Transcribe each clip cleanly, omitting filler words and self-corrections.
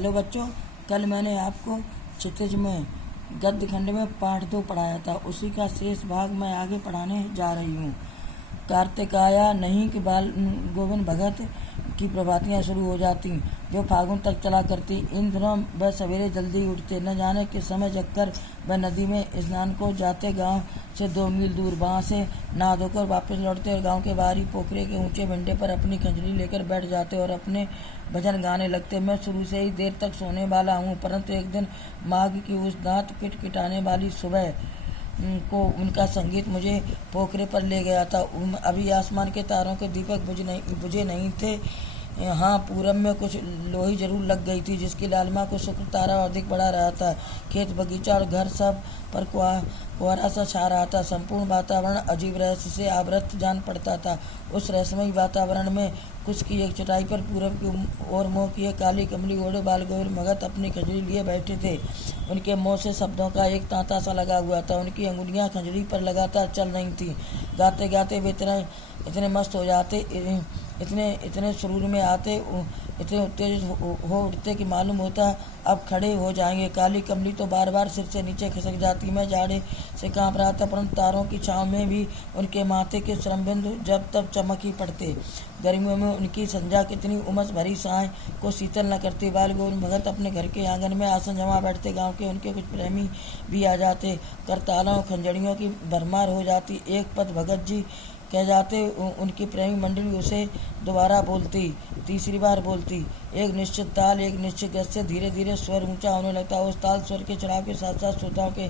Hello बच्चों, कल मैंने आपको क्षितिज में गद्य खंड में पाठ 2 पढ़ाया था। उसी का शेष भाग मैं आगे पढ़ाने जा रही हूँ। कार्तिकाया नहीं कि बाल गोविंद भगत की प्रभातियाँ शुरू हो जाती जो फागुन तक चला करती। इन दिनों वह सवेरे जल्दी उठते, न जाने किस समय जगकर वह नदी में स्नान को जाते। गांव से 2 मील दूर वहाँ से नहा धोकर वापस लौटते और गांव के बाहरी पोखरे के ऊंचे भिंडे पर अपनी खंजरी लेकर बैठ जाते और अपने भजन गाने लगते। मैं शुरू से ही देर तक सोने वाला हूँ, परंतु एक दिन माघ की उस दांत किटकिटाने वाली सुबह को उनका संगीत मुझे पोखरे पर ले गया था। अभी आसमान के तारों के दीपक बुझे नहीं थे। हाँ, पूरब में कुछ लोही जरूर लग गई थी, जिसकी लालिमा को शुक्र तारा अधिक बढ़ा रहा था। खेत, बगीचा और घर सब पर कोहरा सा छा रहा था। संपूर्ण वातावरण अजीब रहस्य से आवृत जान पड़ता था। उस रहस्यमयी वातावरण में कुछ की एक चटाई पर पूरब की ओर मुँह किए काली कमली ओढ़े बाल गोविंद भगत अपनी खंजरी लिए बैठे थे। उनके मुँह से शब्दों का एक तांता सा लगा हुआ था। उनकी अंगुलियां खंजरी पर लगातार चल रही थीं। गाते गाते वे इतने मस्त हो जाते, इतने सुरूर में आते, इतने उत्तेजित हो उठते कि मालूम होता अब खड़े हो जाएंगे। काली कमली तो बार बार सिर से नीचे खिसक जाती। मैं जाड़े से कांप रहा था, परंतु तारों की छांव में भी उनके माथे के श्रमबिंदु जब तब चमक ही पड़ते। गर्मियों में उनकी संध्या कितनी उमस भरी साय को शीतल न करती। बाल गोविंद भगत अपने घर के आंगन में आसन जमा बैठते। गांव के उनके कुछ प्रेमी भी आ जाते। करतालों खंजड़ियों की भरमार हो जाती। एक पद भगत जी कह जाते। उनकी प्रेमी मंडली उसे दोबारा बोलती, तीसरी बार बोलती। एक निश्चित ताल, एक निश्चित गति से धीरे धीरे स्वर ऊंचा होने लगता। उस ताल स्वर के चढ़ाव के साथ साथ श्रोताओं के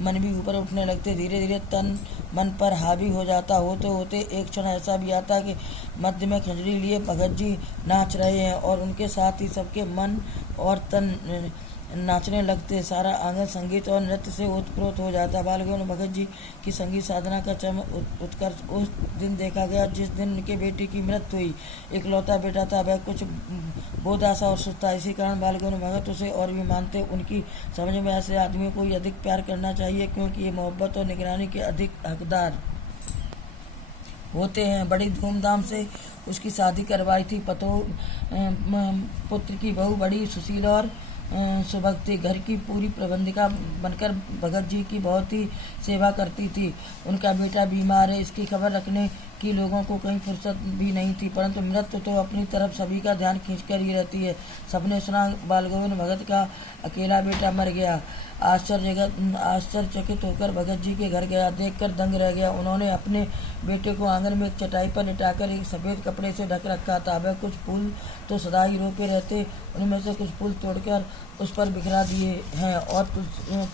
मन भी ऊपर उठने लगते। धीरे धीरे तन मन पर हावी हो जाता। होते होते एक क्षण ऐसा भी आता कि मध्य में खंजरी लिए भगत जी नाच रहे हैं और उनके साथ ही सबके मन और तन नाचने लगते। सारा आंगन संगीत और नृत्य से ओतप्रोत हो जाता। बाल गोविंद भगत जी की संगीत साधना का उत्कर्ष उस दिन देखा गया जिस दिन उनके बेटी की मृत्यु हुई। इकलौता बेटा था, वह कुछ बोधा सा और सुस्त था। इसी कारण बाल गोविंद भगत उसे और भी मानते। उनकी समझ में ऐसे आदमियों को ही अधिक प्यार करना चाहिए, क्योंकि ये मोहब्बत और निगरानी के अधिक हकदार होते हैं। बड़ी धूमधाम से उसकी शादी करवाई थी। पुत्र की बहू बड़ी सुशील और सुभक्ति घर की पूरी प्रबंधिका बनकर भगत जी की बहुत ही सेवा करती थी। उनका बेटा बीमार है, इसकी खबर रखने की लोगों को कहीं फुर्सत भी नहीं थी, परंतु मृत्यु तो अपनी तरफ सभी का ध्यान खींचकर ही रहती है। सबने सुना बाल गोविंद भगत का अकेला बेटा मर गया। आश्चर्यचकित होकर भगत जी के घर गया, देखकर दंग रह गया। उन्होंने अपने बेटे को आंगन में एक चटाई पर लिटाकर एक सफ़ेद कपड़े से ढक रखा था। वह कुछ फूल तो सदा ही रोपे रहते, उनमें से कुछ फूल तोड़कर उस पर बिखरा दिए हैं और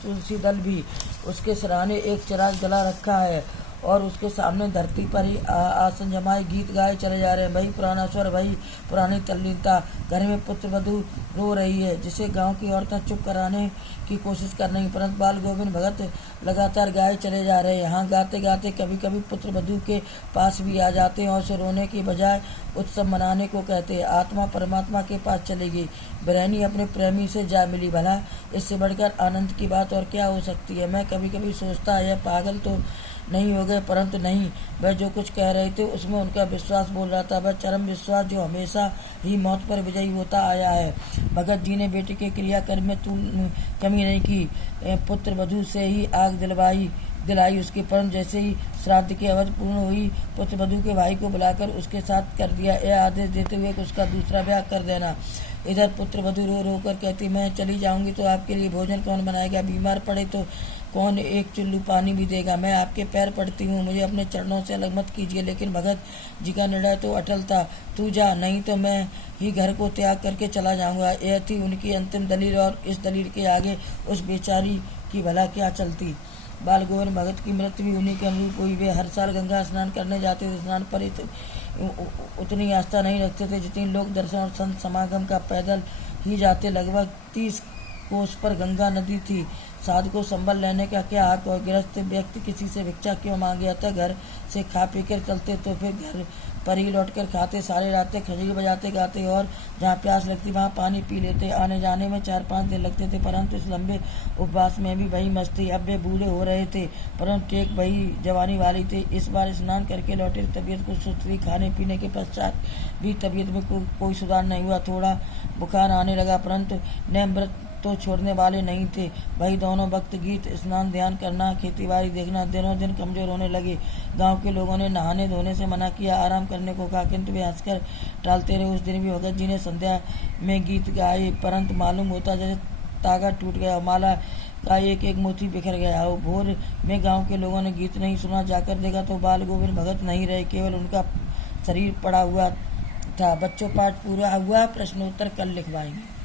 तुलसी दल भी। उसके सिरहाने एक चिराग जला रखा है और उसके सामने धरती पर ही आसन जमाए गीत गाए चले जा रहे हैं। वही पुराना स्वर, वही पुरानी तल्लीनता। घर में पुत्र वधू रो रही है, जिसे गांव की औरतें चुप कराने की कोशिश कर रही, परंतु बाल गोविंद भगत लगातार गाए चले जा रहे हैं। हाँ, गाते गाते कभी कभी पुत्र वधू के पास भी आ जाते हैं और उसे रोने की बजाय उत्सव मनाने को कहते हैं। आत्मा परमात्मा के पास चली गई, बहनी अपने प्रेमी से जा मिली। भला इससे बढ़कर आनंद की बात और क्या हो सकती है। मैं कभी कभी सोचता है पागल तो नहीं हो गए, परंतु नहीं, वह जो कुछ कह रहे थे उसमें उनका विश्वास बोल रहा था। वह चरम विश्वास जो हमेशा ही मौत पर विजयी होता आया है। भगत जी ने बेटे के क्रियाकर्म में कमी नहीं की। पुत्र वधू से ही आग दिलाई उसकी, परंतु जैसे ही श्राद्ध की अवधि पूर्ण हुई, पुत्र वधू के भाई को बुलाकर उसके साथ कर दिया यह आदेश देते हुए कि उसका दूसरा ब्याह कर देना। इधर पुत्र वधू रो रो कर कहती, मैं चली जाऊंगी तो आपके लिए भोजन कौन बनाएगा? बीमार पड़े तो कौन एक चुल्लू पानी भी देगा? मैं आपके पैर पड़ती हूँ, मुझे अपने चरणों से अलग मत कीजिए। लेकिन भगत जी का निर्णय तो अटल था। तू जा, नहीं तो मैं ही घर को त्याग करके चला जाऊंगा। यह थी उनकी अंतिम दलील और इस दलील के आगे उस बेचारी की भला क्या चलती। बाल गोविंद भगत की मृत्यु भी उन्हीं के अनुरूप हुई। वे हर साल गंगा स्नान करने जाते थे। स्नान पर उतनी आस्था नहीं रखते थे जितनी लोग दर्शन और संत समागम का पैदल ही जाते। लगभग 30 कोस पर गंगा नदी थी। साधु को संभल लेने का क्या हक, और गृहस्थ व्यक्ति किसी से भिक्षा क्यों मांगे। अतः घर से खा पी कर चलते तो फिर घर पर ही लौट कर खाते, सारे रातें खजूर बजाते गाते और जहाँ प्यास लगती वहाँ पानी पी लेते। आने जाने में 4-5 दिन लगते थे, परंतु इस लंबे उपवास में भी वही मस्ती। अब वे बूढ़े हो रहे थे परंतु टेक वही जवानी वाली थी। इस बार स्नान करके लौटे, तबीयत कुछ सुस्त थी। खाने पीने के पश्चात भी तबीयत में कोई सुधार नहीं हुआ। थोड़ा बुखार आने लगा, परंतु नियम व्रत तो छोड़ने वाले नहीं थे। वही दोनों वक्त गीत, स्नान, ध्यान करना, खेतीबाड़ी देखना। दिनों दिन कमजोर होने लगे। गांव के लोगों ने नहाने धोने से मना किया, आराम करने को कहा, किंतु वे हंसकर टालते रहे। उस दिन भी भगत जी ने संध्या में गीत गाए, परंतु मालूम होता जैसे तागा टूट गया, माला का एक एक मोती बिखर गया हो। भोर में गांव के लोगों ने गीत नहीं सुना। जाकर देखा तो बाल गोविंद भगत नहीं रहे, केवल उनका शरीर पड़ा हुआ था। बच्चों, पाठ पूरा हुआ, प्रश्नोत्तर कल लिखवाएंगे।